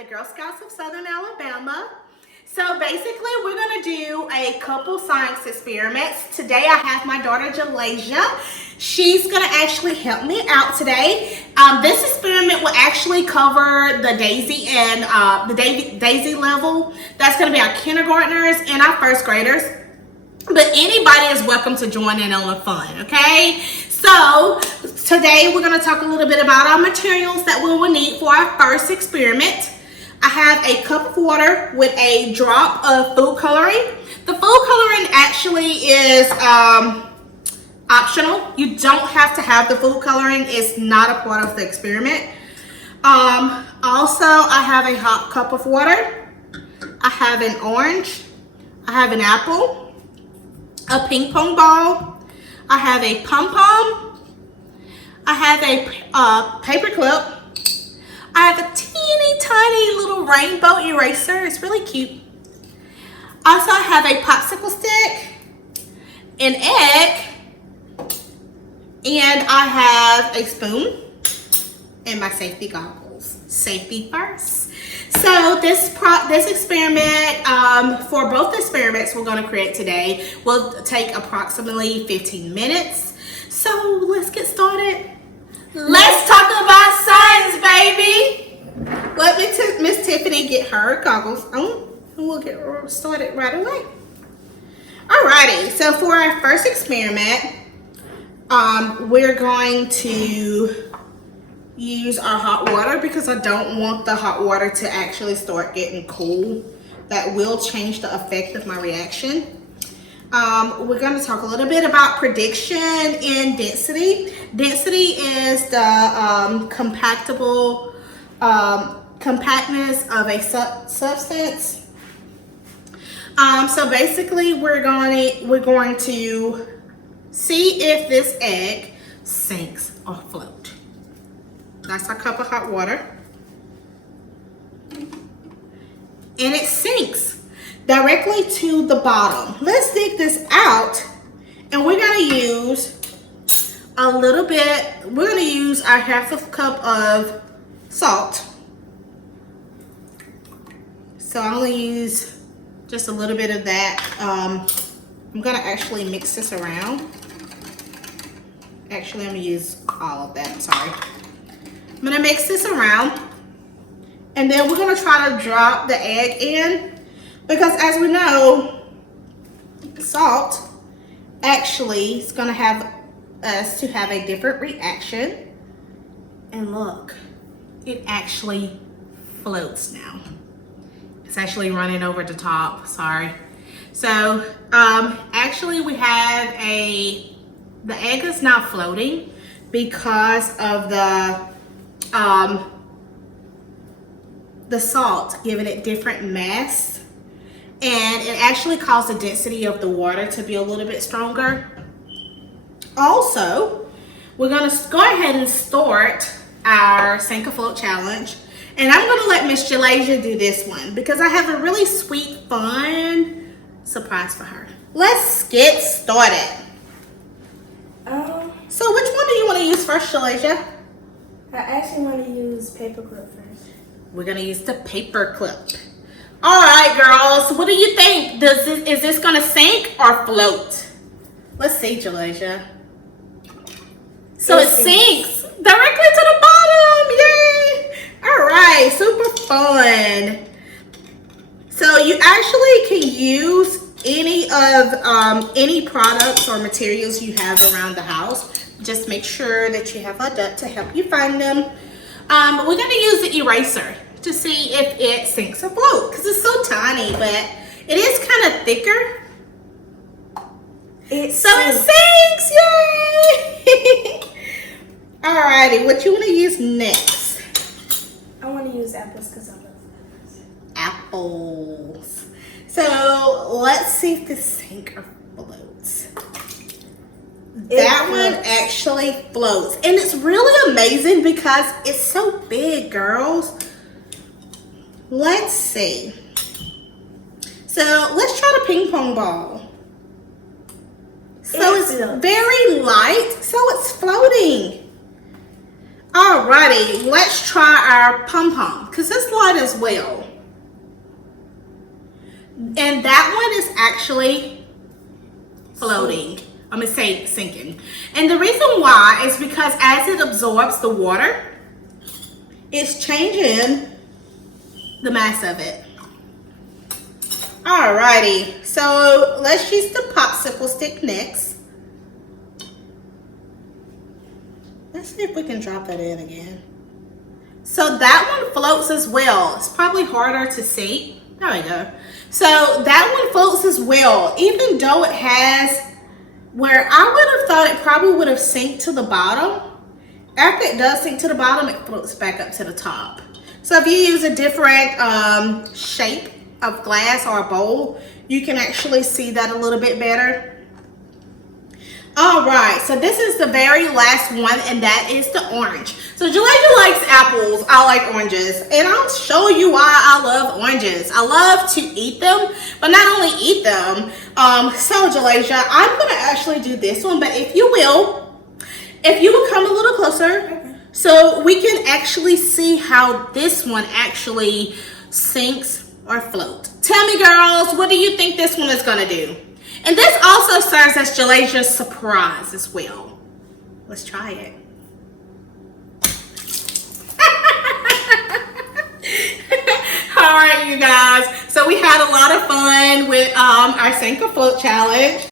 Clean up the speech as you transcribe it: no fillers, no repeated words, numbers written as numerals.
the Girl Scouts of Southern Alabama. So basically, we're going to do a couple science experiments. Today, I have my daughter, Jalasia. She's going to actually help me out today. This experiment will actually cover the Daisy and the Daisy level. That's going to be our kindergartners and our first graders. But anybody is welcome to join in on the fun, okay? So today we're going to talk a little bit about our materials that we will need for our first experiment. I have a cup of water with a drop of food coloring. The food coloring actually is optional. You don't have to have the food coloring. It's not a part of the experiment. Also, I have a hot cup of water. I have an orange. I have an apple. A ping pong ball. I have a pom-pom. I have a paper clip. I have a teeny tiny little rainbow eraser. It's really cute. Also, I have a popsicle stick, an egg, and I have a spoon and my safety goggles. Safety first. So this experiment, for both experiments we're going to create today, will take approximately 15 minutes. So let's get started. Let's talk about science, baby. Let Miss Tiffany get her goggles on, and we'll get started right away. Alrighty, so for our first experiment, we're going to use our hot water because I don't want the hot water to actually start getting cool. That will change the effect of my reaction. We're going to talk a little bit about prediction and density. Density is the compactness of a substance. So basically, we're going to see if this egg sinks or floats. That's our cup of hot water, and it sinks directly to the bottom. Let's dig this out, and we're going to use a little bit. We're going to use our half a cup of salt. So I'm going to use just a little bit of that. I'm going to actually mix this around. Actually, I'm going to use all of that. Sorry. I'm going to mix this around, and then we're going to try to drop the egg in. Because as we know, salt actually is going to have us to have a different reaction. And look, it actually floats now. It's actually running over the top, sorry. So actually we have the egg is now floating because of the salt giving it different mass. And it actually caused the density of the water to be a little bit stronger. Also, we're going to go ahead and start our Sink or Float challenge. And I'm going to let Miss Jalasia do this one because I have a really sweet, fun surprise for her. Let's get started. So which one do you want to use first, Jalasia? I actually want to use paperclip first. We're going to use the paper clip. All right, girls. What do you think? Is this gonna sink or float? Let's see, Jalasia. So it sinks directly to the bottom. Yay! All right, super fun. So you actually can use any products or materials you have around the house. Just make sure that you have a duck to help you find them. We're gonna use the eraser to see if it sinks or floats because it's so tiny, but it is kind of thicker. It sinks, yay! Alrighty, what you want to use next? I want to use apples because I love apples. So let's see if this sinks or floats. That one actually floats, and it's really amazing because it's so big, girls. Let's see. So let's try the ping pong ball. So it's very light, so it's floating. Alrighty, let's try our pom-pom. because it's light as well. And that one is actually floating. I'm gonna say sinking. And the reason why is because as it absorbs the water, it's changing the mass of it. Alrighty, so let's use the popsicle stick next. Let's see if we can drop that in again. So that one floats as well. It's probably harder to see. There we go. So that one floats as well, even though it has where I would have thought it probably would have sank to the bottom. After it does sink to the bottom, it floats back up to the top. So if you use a different shape of glass or a bowl, you can actually see that a little bit better. All right, so this is the very last one, and that is the orange. So Jalea likes apples, I like oranges, and I'll show you why I love oranges. I love to eat them, but not only eat them. So Jalea, I'm gonna actually do this one, but if you will come a little closer, so we can actually see how this one actually sinks or floats. Tell me, girls, what do you think this one is gonna do? And this also serves as Jalacia's surprise as well. Let's try it. All right, you guys. So we had a lot of fun with our Sink or Float challenge.